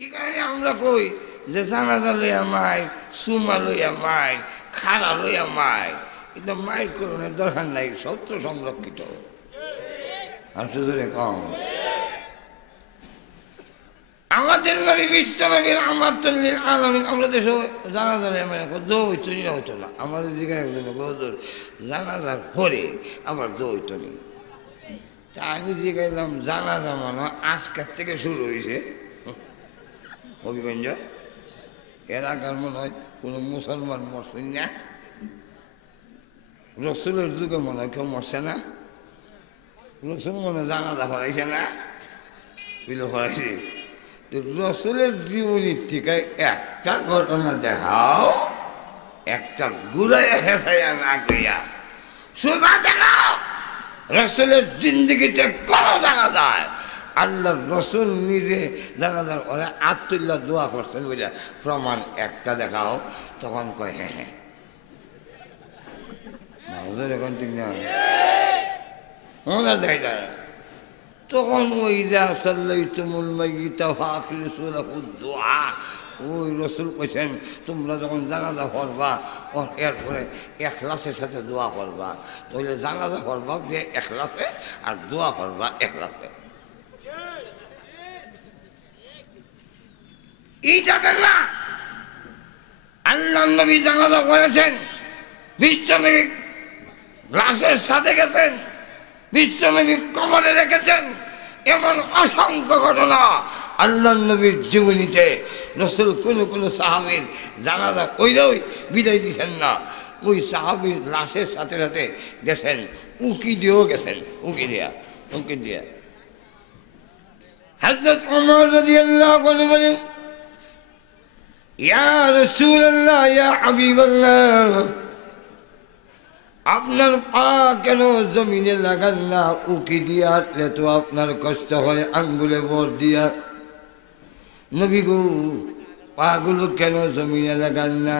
এই কারণে আমরা কই যে জানাজা লইয়া মাই, সুমা লইয়া মাই, খাড়া লইয়া মাই, কিন্তু মায়ের করণের দরকার নাই, সব তো সংরক্ষিত। আর সুযোগে কম আমাদের নবী বিশ্ব নবীর আমার তল্লিল আলামিন। আমরা তো সব জানাজা লইয়া মানে দো হইতো না, হইতো না। আমাদের দিকে জানাজার পরে আবার দো হইতো নি। আমি জিজ্ঞাসলাম জানাজা মানে আজকের থেকে শুরু হয়েছে হবিগঞ্জ এলাকার, মনে হয় কোনো মুসলমান মরছেন না, রসুলের যুগে মনে হয় কেউ মরছে না, রসুল মনে জানাজা করাইছে না, বিলো করাইছে। তো রসুলের জীবনীর থেকে একটা ঘটনা দেখাও, একটা ঘুরাইয়া হেসাইয়া না কইয়া সোজা দেখাও রসুলের জিন্দিগিতে কোনো জানা যায় আল্লাহর রসুল নিজে জানাজার পরে আত্মুল্লাহ দোয়া করছেন বুঝা প্রমাণ একটা দেখাও। তখন কয় হ্যাঁ হ্যাঁ এখন ঠিক না ওনার দেয় না। তখন ওই যা সাল্লাইতুমুল মাইয়িতা ফাখিরুসুলাহু দুআ, ওই রসুল কইছেন তোমরা যখন জানাজা পড়বা এরপরে এখলাসের সাথে দোয়া করবা। তাহলে জানাজা পড়বা যে এখলাসে আর দোয়া করবা এখলাসে। এই জানেন না আল্লাহ নবী জানাজা করেছেন, বিশ্ব নবী লাশের সাথে গেছেন, বিশ্ব নবী কবরে রেখেছেন, এমন অসংখ্য ঘটনা আল্লাহ নবীর জীবনীতে। রসুল কোনো সাহাবীর জানাজা ওই বিদায় দিচ্ছেন না, ওই সাহাবীর লাশের সাথে সাথে গেছেন, উকি দিয়েও গেছেন, উকি দিয়া। হযরত ওমর রাদিয়াল্লাহু আনহু বলেন, ইয়া রাসূলুল্লাহ, ইয়া হাবিবাল্লাহ, আপনার পা কেন জমিনে লাগান না? উকি দিয়া তো আপনার কষ্ট হয়, আঙ্গুলে বর দিয়া। নবী গো, পাগুলো কেন জমিনে লাগান না?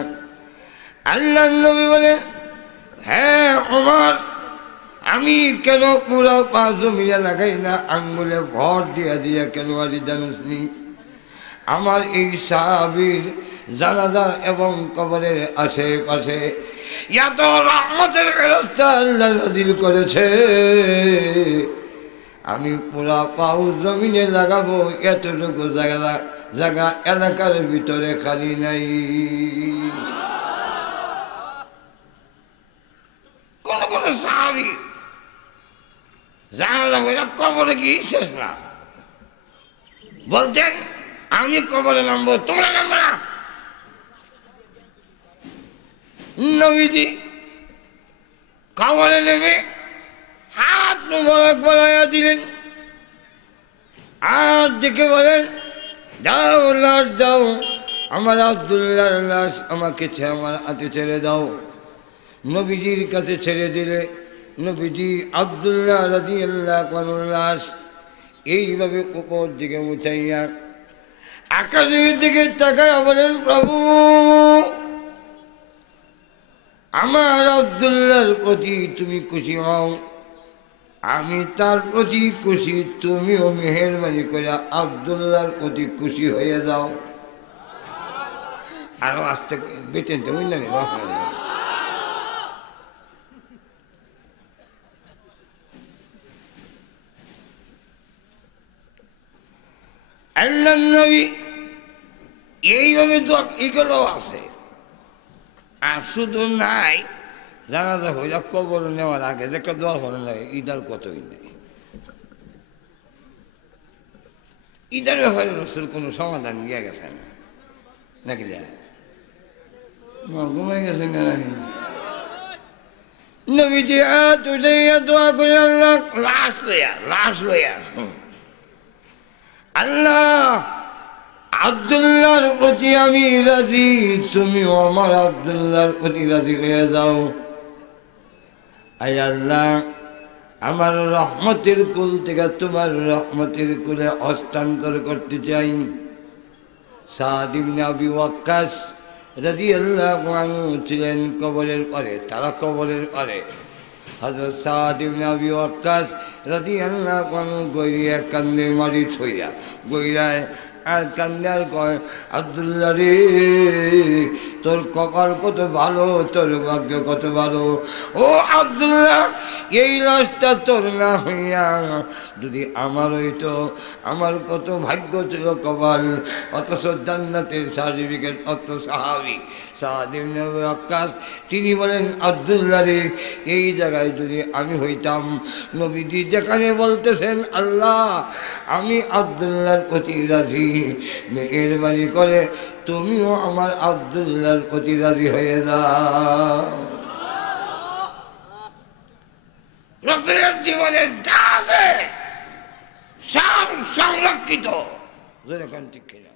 আল্লাহ নবী বলেন, হ্যাঁ ওমর, আমি কেন পুরো পা জমিনে লাগাই না, আঙ্গুলে ভর দিয়া দিয়া কেন আলি জানুসনি? আমার এই সাহাবীর জানাজার এবং কবরের আশেপাশে এত রহমতের ব্যবস্থা আল্লাহ নাযিল করেছে, আমি পুরা পাও জমিনে লাগাবো এতটুকু জায়গা এলাকার ভিতরে খালি নাই। কোন সাহাবী জানাজা বলে কবরে গিয়ে শেষ না, বলতেন আমি কবরে নামবো, তোমরা নামবো না। নবীজি কবরে নেমে হাত মুবারক বাড়াইয়া দিলেন, আর দেখে বলেন, যাও লাশ যাও, আমার আব্দুল্লাহর লাশ আমাকে আমার হাতে ছেড়ে দাও। নবীজির কাছে ছেড়ে দিলে নবীজি আব্দুল্লাহ রাদিয়াল্লাহু আনহুর লাশ এইভাবে উপর দিকে উঠাইয়া আকাশের দিকে তাকায় বলেন, প্রভু, আমার আব্দুল্লাহর প্রতি তুমি খুশি হও, আমি তার প্রতি খুশি, তুমিও মেহেরবানি করে আব্দুল্লাহর প্রতি খুশি হয়ে যাও। আরো আসতে বেতেন তো বুঝলেন। আল্লাহ নবী এইভাবে তো এগুলো আছে। আর শুধু নাই, জানাজা হইলে কবর নেওয়ার আগে যে একটা দোয়া করে লাগে, ঈদার কতই নেই। ঈদের ব্যাপারে রসুল কোনো সমাধান দিয়ে গেছেন নাকি? যায় ঘুমাই গেছেন নাকি? নবীজি হাত উঠাইয়া দোয়া করে, আল্লাহ লাশ লইয়া আল্লাহ আব্দুল্লাহর প্রতি আমি রাজি, তুমিও আমার আব্দুল্লাহর প্রতি রাজি হয়ে যাও। আয় আল্লাহ, আমার রহমতের কুল থেকে তোমার রহমতের কুলে হস্তান্তর করতে চাই। সাদ ইবনে আবি ওয়াক্কাস রাদিয়াল্লাহু আনহু ছিলেন কবরের পরে, তারা কবরের পরে। হযরত সাদ ইবনে আবি ওয়াক্কাস রাদিয়াল্লাহু আনহু গইরিয়া কান্দে মারি ছইয়া গইরায় আর কান্দে আর কয় আব্দুল্লাহ রে তোর কপাল কত ভালো, তোর ভাগ্য কত ভালো। ও আব্দুল্লাহ, এই লাশটা তোর না হইয়া যদি আমার হইতো, আমার কত ভাগ্য ছিল, কপাল। অথচ জান্নাতের সার্টিফিকেট, অত সাহাবী সাদ ইবনে ওয়াক্কাস তিনি বলেন আব্দুল্লাহ রে এই জায়গায় যদি আমি হইতাম, নবীজি যেখানে বলতেছেন আল্লাহ আমি আব্দুল্লাহর প্রতি রাজি, মেহেরবানি করে তুমিও আমার আব্দুল্লাহর প্রতি রাজি হয়ে যাও। রসুলের জীবনের যা আছে সব সংরক্ষিত, যেরকম ঠিক কিনা।